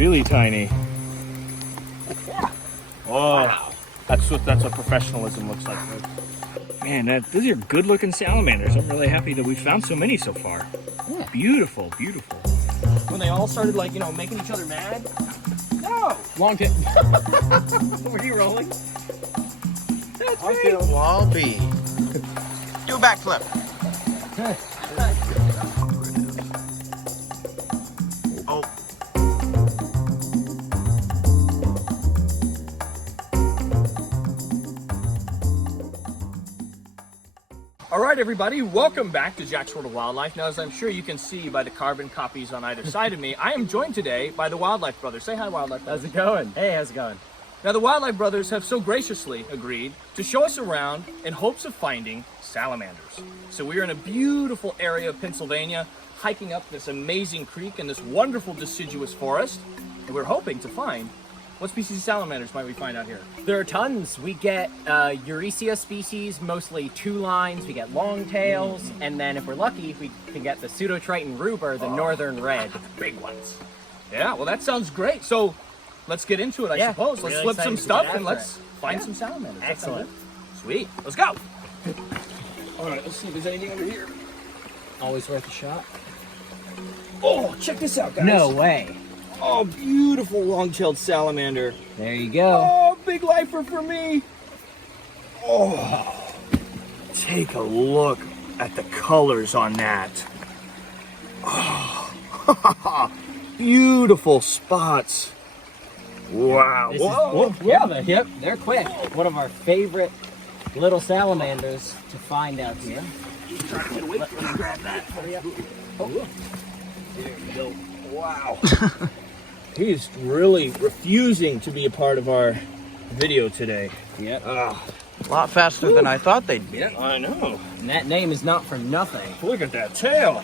really tiny. Oh, wow. That's what professionalism looks like. Man, these are good-looking salamanders. I'm really happy that we found so many so far. Yeah. Beautiful, beautiful. When they all started, like, you know, making each other mad. No! Long tip. Were you rolling? That's right. Wallaby. Do a backflip. Oh. All right, everybody, welcome back to Jack's World of Wildlife. Now, as I'm sure you can see by the carbon copies on either side of me, I am joined today by the Wildlife Brothers. Say hi, Wildlife Brothers. How's it going? Hey, how's it going? Now, the Wildlife Brothers have so graciously agreed to show us around in hopes of finding salamanders. So we are in a beautiful area of Pennsylvania, hiking up this amazing creek in this wonderful deciduous forest, and we're hoping to find, what species of salamanders might we find out here? There are tons. We get Eurecia species, mostly two lines. We get longtails, and then if we're lucky, we can get the Pseudotriton ruber, the northern red. Big ones. Yeah, well, that sounds great. So let's get into it, I suppose. Let's flip some stuff and let's find some salamanders. Excellent. Sweet. Let's go. All right, let's see if there's anything over here. Always worth a shot. Oh, check this out, guys. No way. Oh, beautiful long-tailed salamander. There you go. Oh, big lifer for me. Oh, take a look at the colors on that. Oh, beautiful spots. Wow. Yep, they're quick. One of our favorite little salamanders to find out here. Try to get away from me. Grab that. Oh, there you go. Wow. He's really refusing to be a part of our video today. Yep. A lot faster than I thought they'd be. Yeah, I know. And that name is not for nothing. Look at that tail.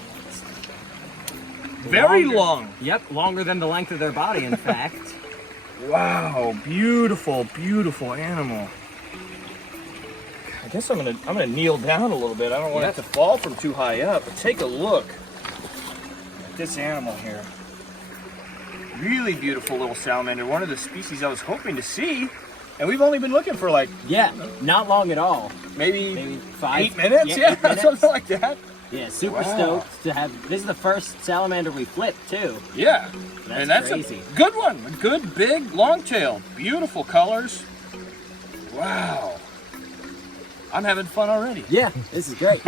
Very long. Yep, longer than the length of their body, in fact. Wow, beautiful, beautiful animal. I guess I'm gonna kneel down a little bit. I don't want it to fall from too high up. But take a look at this animal here. Really beautiful little salamander. One of the species I was hoping to see, and we've only been looking for like not long at all. Maybe 8 minutes. Yeah, 8 minutes. Something like that. Yeah, super stoked to have. This is the first salamander we flipped too. Yeah, that's crazy. A good one. A good, big, long-tailed. Beautiful colors. Wow. I'm having fun already. Yeah, this is great.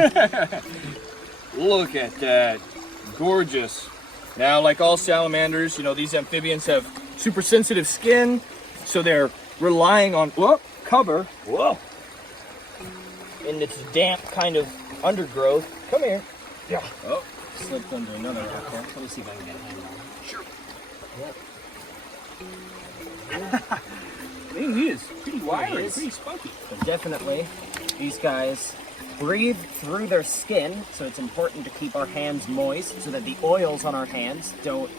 Look at that. Gorgeous. Now, like all salamanders, you know, these amphibians have super sensitive skin, so they're relying on cover. Whoa. In its damp kind of undergrowth. Come here. Yeah. Oh, slipped under another rock there. Let me see if I can get a hand on it. Sure. Yep. He is pretty wiry, pretty spunky. But definitely, these guys breathe through their skin, so it's important to keep our hands moist so that the oils on our hands don't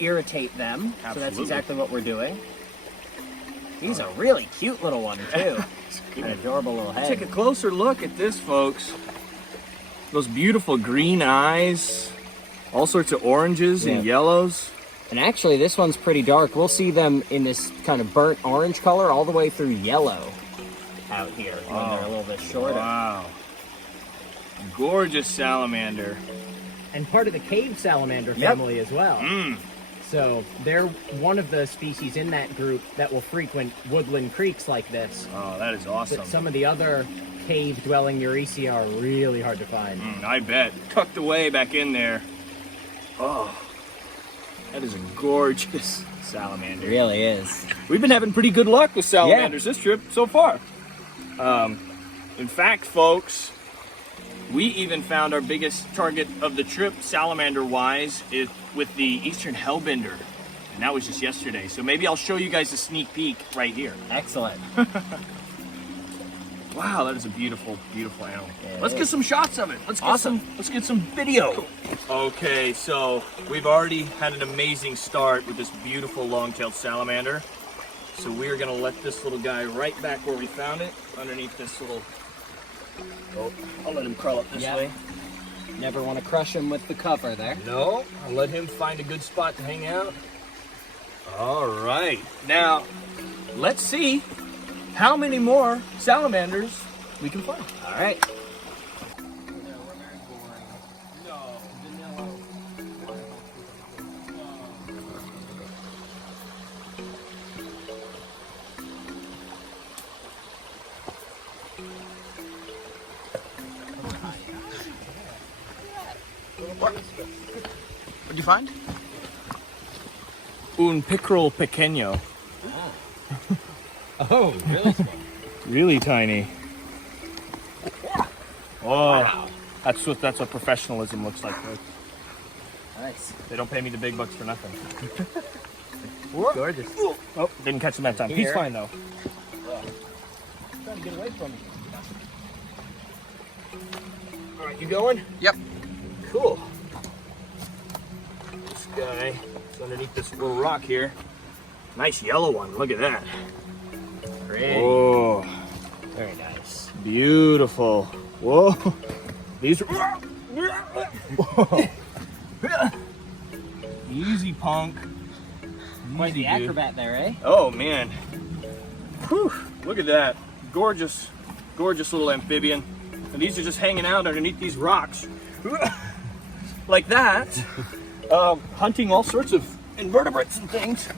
irritate them. Absolutely. So that's exactly what we're doing. He's a really cute little one, too. An adorable little head. Take a closer look at this, folks. Those beautiful green eyes, all sorts of oranges and yellows. And actually, this one's pretty dark. We'll see them in this kind of burnt orange color all the way through yellow out here when they're a little bit shorter. Wow. Gorgeous salamander. And part of the cave salamander family as well. So they're one of the species in that group that will frequent woodland creeks like this. Oh, that is awesome. But some of the other cave-dwelling Eurecia are really hard to find. I bet. Tucked away back in there. Oh, that is a gorgeous salamander. It really is. We've been having pretty good luck with salamanders this trip so far. In fact, folks, we even found our biggest target of the trip, salamander-wise, with the eastern hellbender. And that was just yesterday. So maybe I'll show you guys a sneak peek right here. Excellent. Wow, that is a beautiful, beautiful animal. Yeah, Let's get some shots of it. Let's get some video. Okay, so we've already had an amazing start with this beautiful long-tailed salamander. So we're gonna let this little guy right back where we found it, underneath this little. Oh, I'll let him crawl up this way. Never want to crush him with the cover there. No, I'll let him find a good spot to hang out. All right. Now, let's see how many more salamanders we can find. All right. What'd you find? Un pickerel pequeño. Oh, really small. Really tiny. Oh, that's what professionalism looks like, folks. Nice. They don't pay me the big bucks for nothing. Gorgeous. Oh, didn't catch him that time. He's Here. fine though. Trying to get away from me. All right, you going? Yep. Cool. This guy is underneath this little rock here. Nice yellow one. Look at that. Great. Oh, Very nice. beautiful. Whoa. These are... Easy, punk. Quite the Easy, dude. acrobat there, eh? Oh, man. Whew. Look at that. Gorgeous, gorgeous little amphibian. And these are just hanging out underneath these rocks. Like that. Hunting all sorts of invertebrates and things.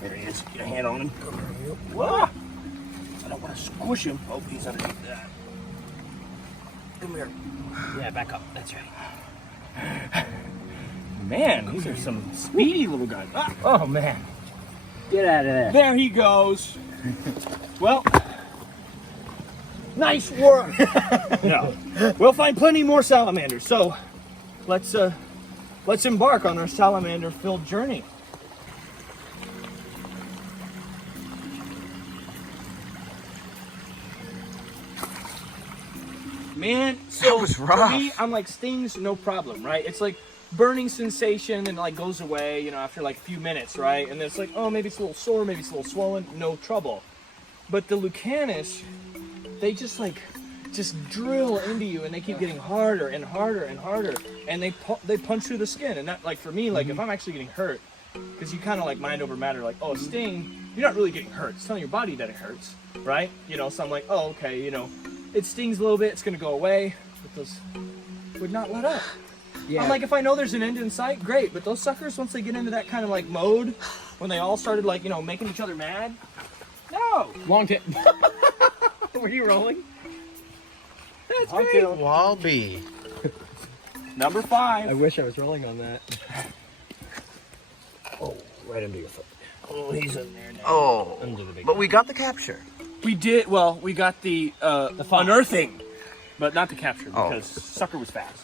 There he is. Get a hand on him. Whoa. I don't want to squish him. Oh, he's underneath that. Come here. Yeah, back up. That's right. Man, these are some speedy little guys. Ah, Oh, man. Get out of there. there he goes. Well, nice work. No, we'll find plenty more salamanders. So let's embark on our salamander-filled journey. Man, so That was for rough. me, I'm like, stings, no problem, right? It's like burning sensation and like goes away, you know, after like a few minutes, right? And then it's like, oh, maybe it's a little sore, maybe it's a little swollen, no trouble. But the Lucanus, they just drill into you, and they keep getting harder and harder and harder, and they punch through the skin. And that, like, for me, like, if I'm actually getting hurt, because you kind of like mind over matter, like, oh, a sting, you're not really getting hurt. It's telling your body that it hurts, right? You know, so I'm like, oh, okay, you know, it stings a little bit, it's gonna go away, but those would not let up. Yeah. I'm like, if I know there's an end in sight, great. But those suckers, once they get into that kind of like mode, when they all started like, you know, making each other mad, no. Long tip. Were you rolling? That's Long great. tail. Wallaby. Number 5. I wish I was rolling on that. Oh, right under your foot. Oh, he's in there now. Oh, Under the big but we got the capture. We did, well, we got the unearthing, but not the capture Oh. because sucker was fast.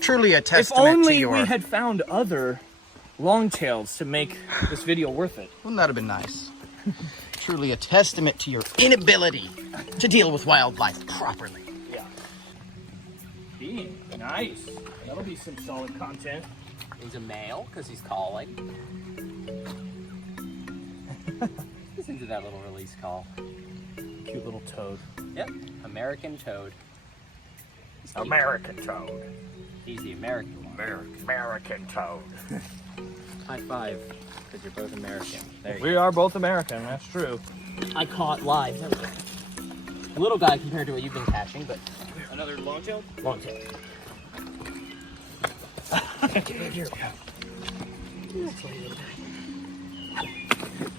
Truly a If testament to only your... we had found other longtails to make this video worth it. Wouldn't that have been nice? Truly a testament to your inability to deal with wildlife properly. Yeah. Being nice. That'll be some solid content. He's a male because he's calling. Listen to that little release call. Cute little toad. Yep, American toad. He's cute. American toad. He's the American one. American toad. High five, because you're both American. There you We are both American, that's true. go. I caught live. A little guy compared to what you've been catching, but Another longtail? long tail.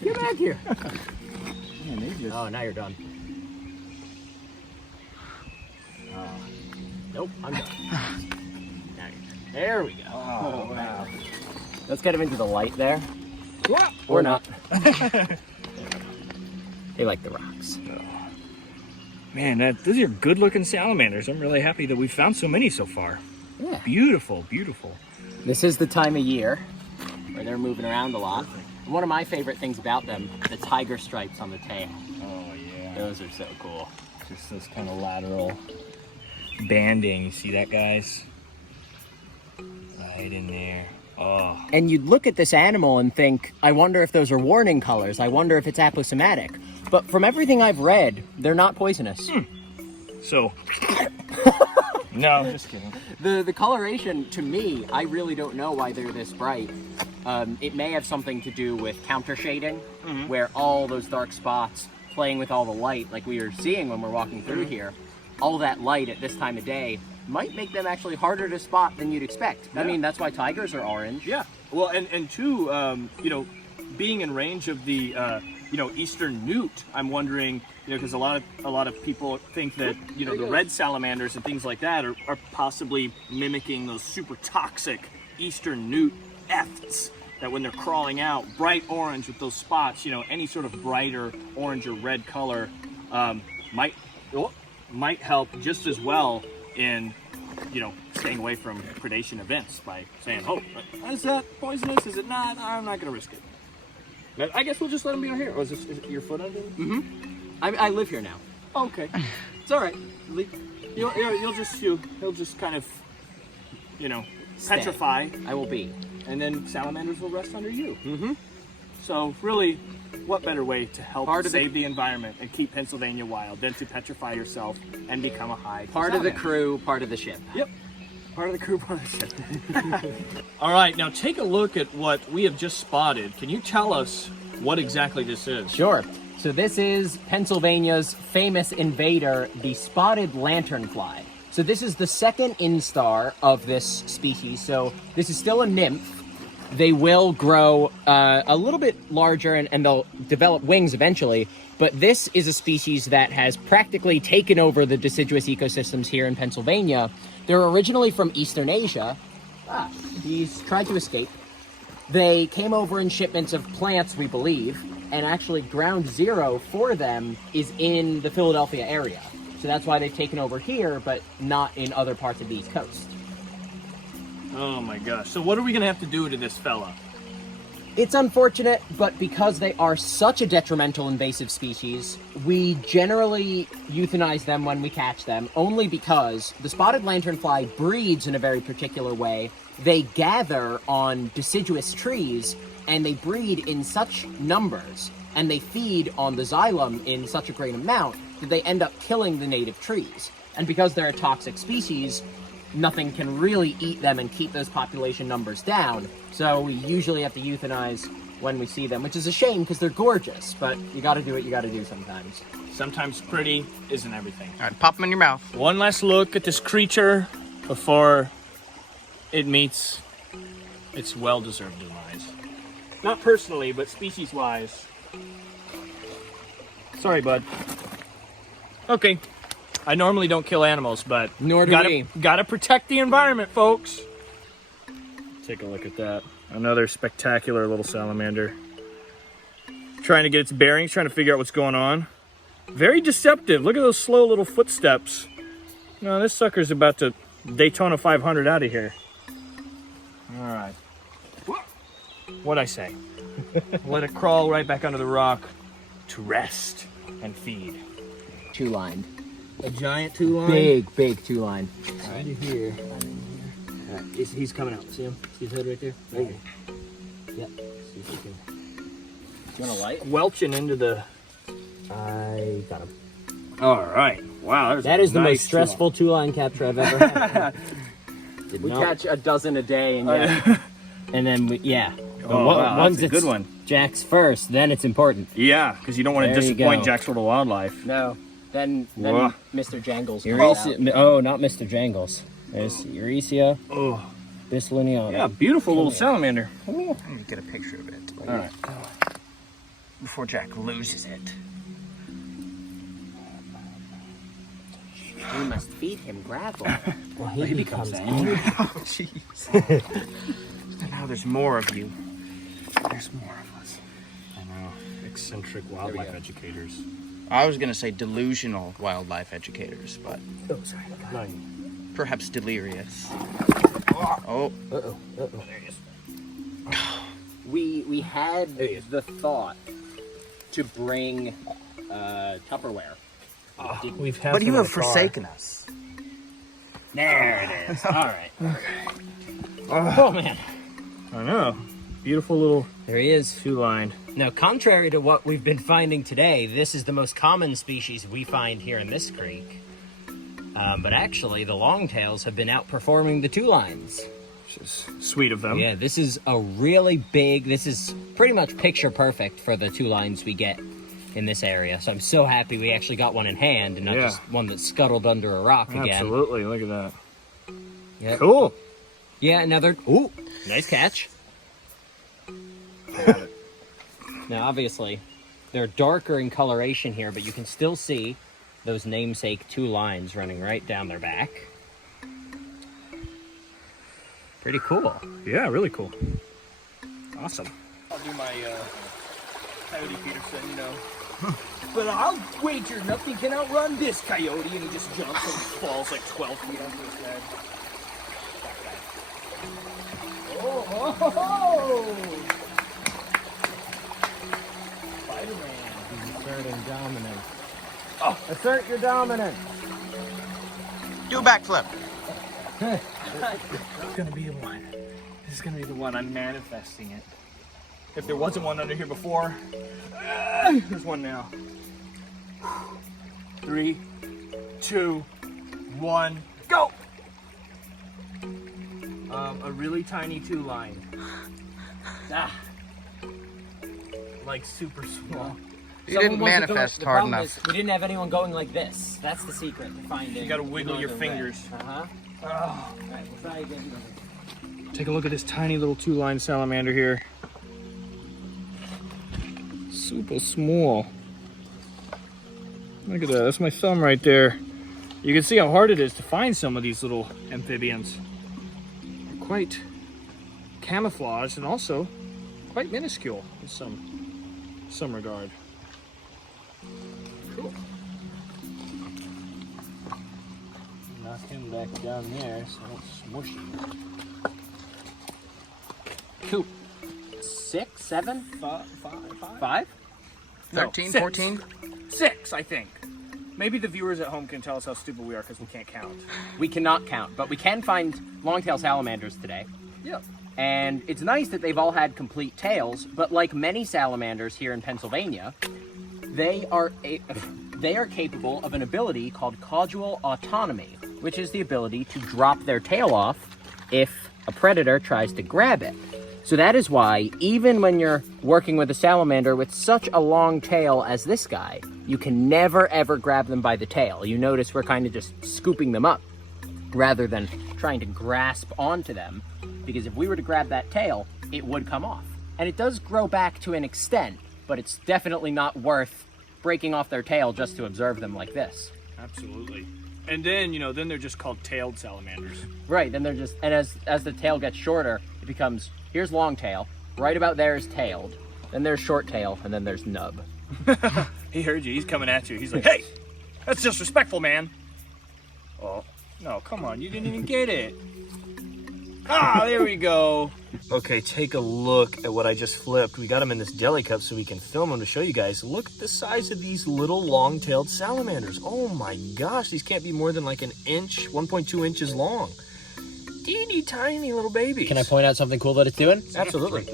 Get back here. Oh, now you're done. Nope, I'm done. Now you're- There we go. Oh, wow. Let's get him into the light there. Yeah. Or not. They like the rocks. Man, these are good looking salamanders. I'm really happy that we found so many so far. Yeah. Beautiful, beautiful. This is the time of year where they're moving around a lot. And one of my favorite things about them, the tiger stripes on the tail. Oh, yeah. Those are so cool. Just this kind of lateral banding. You see that, guys? Right in there. Oh. And you'd look at this animal and think, I wonder if those are warning colors. I wonder if it's aposematic. But from everything I've read, they're not poisonous. So, No, just kidding. The coloration, to me, I really don't know why they're this bright. It may have something to do with counter shading, where all those dark spots playing with all the light, like we were seeing when we're walking through here, all that light at this time of day might make them actually harder to spot than you'd expect. I mean, that's why tigers are orange. Yeah. Well, and two, you know, being in range of the, you know, eastern newt, I'm wondering, you know, because a lot of people think that, you know, the red salamanders and things like that are possibly mimicking those super toxic eastern newt efts that when they're crawling out, bright orange with those spots, you know, any sort of brighter orange or red color might help just as well in, you know, staying away from predation events by saying, oh, is that poisonous? Is it not? I'm not going to risk it. But I guess we'll just let him be here. Oh, is your foot under it? Mm-hmm. I live here now. Oh, okay. It's all right. He'll just kind of, you know, petrify. I will be. And then salamanders will rest under you. Mm-hmm. So really, what better way to help save the environment and keep Pennsylvania wild than to petrify yourself and become a hive? Part of the crew, part of the ship. Yep. Part of the crew, part of the ship. All right, now take a look at what we have just spotted. Can you tell us what exactly this is? Sure. So this is Pennsylvania's famous invader, the Spotted Lanternfly. So this is the second instar of this species. So this is still a nymph. They will grow a little bit larger and they'll develop wings eventually. But this is a species that has practically taken over the deciduous ecosystems here in Pennsylvania. They're originally from Eastern Asia. He's tried to escape. They came over in shipments of plants, we believe, and actually ground zero for them is in the Philadelphia area. So that's why they've taken over here, but not in other parts of the East Coast. Oh my gosh. So what are we going to have to do to this fella? It's unfortunate, but because they are such a detrimental invasive species, we generally euthanize them when we catch them, only because the spotted lanternfly breeds in a very particular way. They gather on deciduous trees, and they breed in such numbers, and they feed on the xylem in such a great amount that they end up killing the native trees. And because they're a toxic species, nothing can really eat them and keep those population numbers down. So we usually have to euthanize when we see them, which is a shame because they're gorgeous, but you gotta do what you gotta do sometimes. Sometimes pretty isn't everything. All right, pop them in your mouth. One last look at this creature before it meets its well-deserved demise. Not personally, but species-wise. Sorry, bud. Okay. I normally don't kill animals, but Nor do we. Gotta protect the environment, folks. Take a look at that. Another spectacular little salamander. Trying to get its bearings, trying to figure out what's going on. Very deceptive. Look at those slow little footsteps. No, this sucker's about to Daytona 500 out of here. All right. What'd I say? Let it crawl right back under the rock to rest and feed. Two-lined. A giant two-line? Big two-line. All right. Here. All right. He's coming out. See him? See his head right there? Right here. Yep. See if he can. You want a light? Welching into the... I got him. All right. Wow. That is the nice most stressful two-line capture I've ever had. We catch a dozen a day, and and then wow, once that's a good one. Jack's first, then it's important. Yeah, because you don't want to There you disappoint go. Jack's World of Wildlife. No, then Whoa. Mr. Jangles. Oh, not Mr. Jangles. There's Eurecia Oh, bislineata. yeah, beautiful little salamander. Let me get a picture of it. All right. Before Jack loses it. We must feed him gravel. Well, he becomes angry. Oh, jeez. And now there's more of you. There's more of us. I know. Eccentric wildlife educators. I was going to say delusional wildlife educators, but Oh, sorry. No, perhaps delirious. Oh, Uh-oh. there he is. We had the thought to bring Tupperware. We've had but some you in have the car. forsaken us. There it is. All right. Oh, man. I know. Beautiful little There he is. two-lined. Now, contrary to what we've been finding today, this is the most common species we find here in this creek. But actually, the longtails have been outperforming the two lines. Which is sweet of them. Yeah, this is a really big, this is pretty much picture perfect for the two lines we get in this area. So I'm so happy we actually got one in hand and not just one that scuttled under a rock again. Absolutely, look at that. Yep. Cool. Yeah, another, ooh, nice catch. Got it. Now, obviously, they're darker in coloration here, but you can still see those namesake two lines running right down their back. Pretty cool. Yeah, really cool. Awesome. I'll do my Coyote Peterson, you know. But I'll wager nothing can outrun this coyote, and he just jumps and falls like 12 feet onto his head. Oh! Spider-Man. Asserting dominance. Oh. Assert your dominance. Do a backflip. This is gonna be the one. This is gonna be the one. I'm manifesting it. If there wasn't one under here before, there's one now. 3, 2, 1, go! A really tiny two line. Like super small. You didn't manifest hard enough. Is we didn't have anyone going like this. That's the secret to finding. You gotta wiggle your fingers. Alright, we'll try again. Take a look at this tiny little two-line salamander here. Super small. Look at that, that's my thumb right there. You can see how hard it is to find some of these little amphibians. They're quite camouflaged and also quite minuscule in some regard. Cool. Knock him back down there so it's smushy. Cool. 6, 7? 5? 13, No, 14? 6, I think. Maybe the viewers at home can tell us how stupid we are because we can't count. We cannot count, but we can find longtail salamanders today. Yep. And it's nice that they've all had complete tails, but like many salamanders here in Pennsylvania, they are capable of an ability called caudal autonomy, which is the ability to drop their tail off if a predator tries to grab it. So that is why, even when you're working with a salamander with such a long tail as this guy, you can never ever grab them by the tail. You notice we're kind of just scooping them up rather than trying to grasp onto them, because if we were to grab that tail, it would come off. And it does grow back to an extent, but it's definitely not worth breaking off their tail just to observe them like this. Absolutely. And then, you know, then they're just called tailed salamanders. Right, then they're just, and as the tail gets shorter, it becomes, here's long tail, right about there is tailed, then there's short tail, and then there's nub. He heard you, he's coming at you. He's like, hey, that's disrespectful, man. Oh, no, come on, you didn't even get it. Ah, there we go. Okay, take a look at what I just flipped. We got them in this deli cup so we can film them to show you guys. Look at the size of these little long-tailed salamanders. Oh my gosh, these can't be more than like an inch, 1.2 inches long. Teeny tiny little babies. Can I point out something cool that it's doing? Absolutely.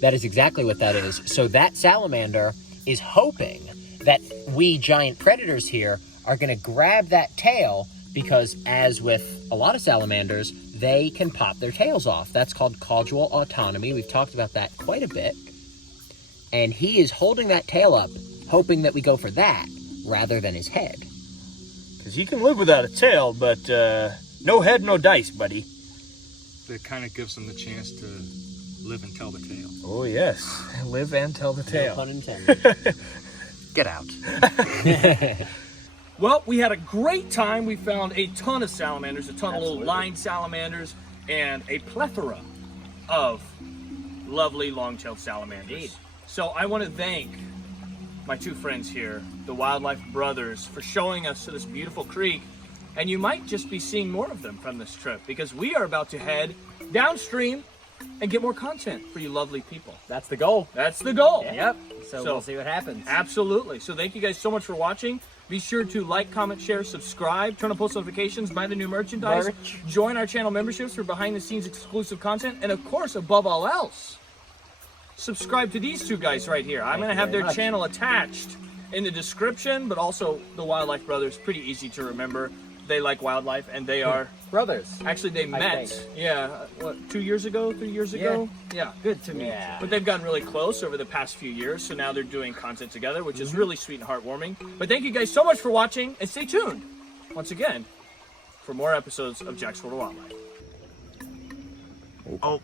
That is exactly what that is. So that salamander is hoping that we giant predators here are going to grab that tail, because as with a lot of salamanders, they can pop their tails off. That's called caudal autonomy. We've talked about that quite a bit. And he is holding that tail up, hoping that we go for that rather than his head. Because he can live without a tail, but no head, no dice, buddy. That kind of gives them the chance to live and tell the tale. Oh, yes. Live and tell the No tale. pun intended. Get out. Well, we had a great time. We found a ton of salamanders, a ton of little line salamanders, and a plethora of lovely long-tailed salamanders. Indeed. So I want to thank my two friends here, the Wildlife Brothers, for showing us to this beautiful creek. And you might just be seeing more of them from this trip, because we are about to head downstream and get more content for you lovely people. That's the goal. That's the goal. Yep. So we'll see what happens. Absolutely. So thank you guys so much for watching. Be sure to like, comment, share, subscribe, turn on post notifications, buy the new merchandise, join our channel memberships for behind-the-scenes exclusive content, and of course, above all else, subscribe to these two guys right here. I'm going to have their channel attached in the description, but also the Wildlife Brothers, pretty easy to remember. they like wildlife, and they are Brothers. actually they met. think. Yeah, what, 2 years ago, 3 years ago? Yeah. Good to me. Yeah. But they've gotten really close over the past few years, so now they're doing content together, which is really sweet and heartwarming. But thank you guys so much for watching, and stay tuned once again for more episodes of Jack's World of Wildlife. Oh,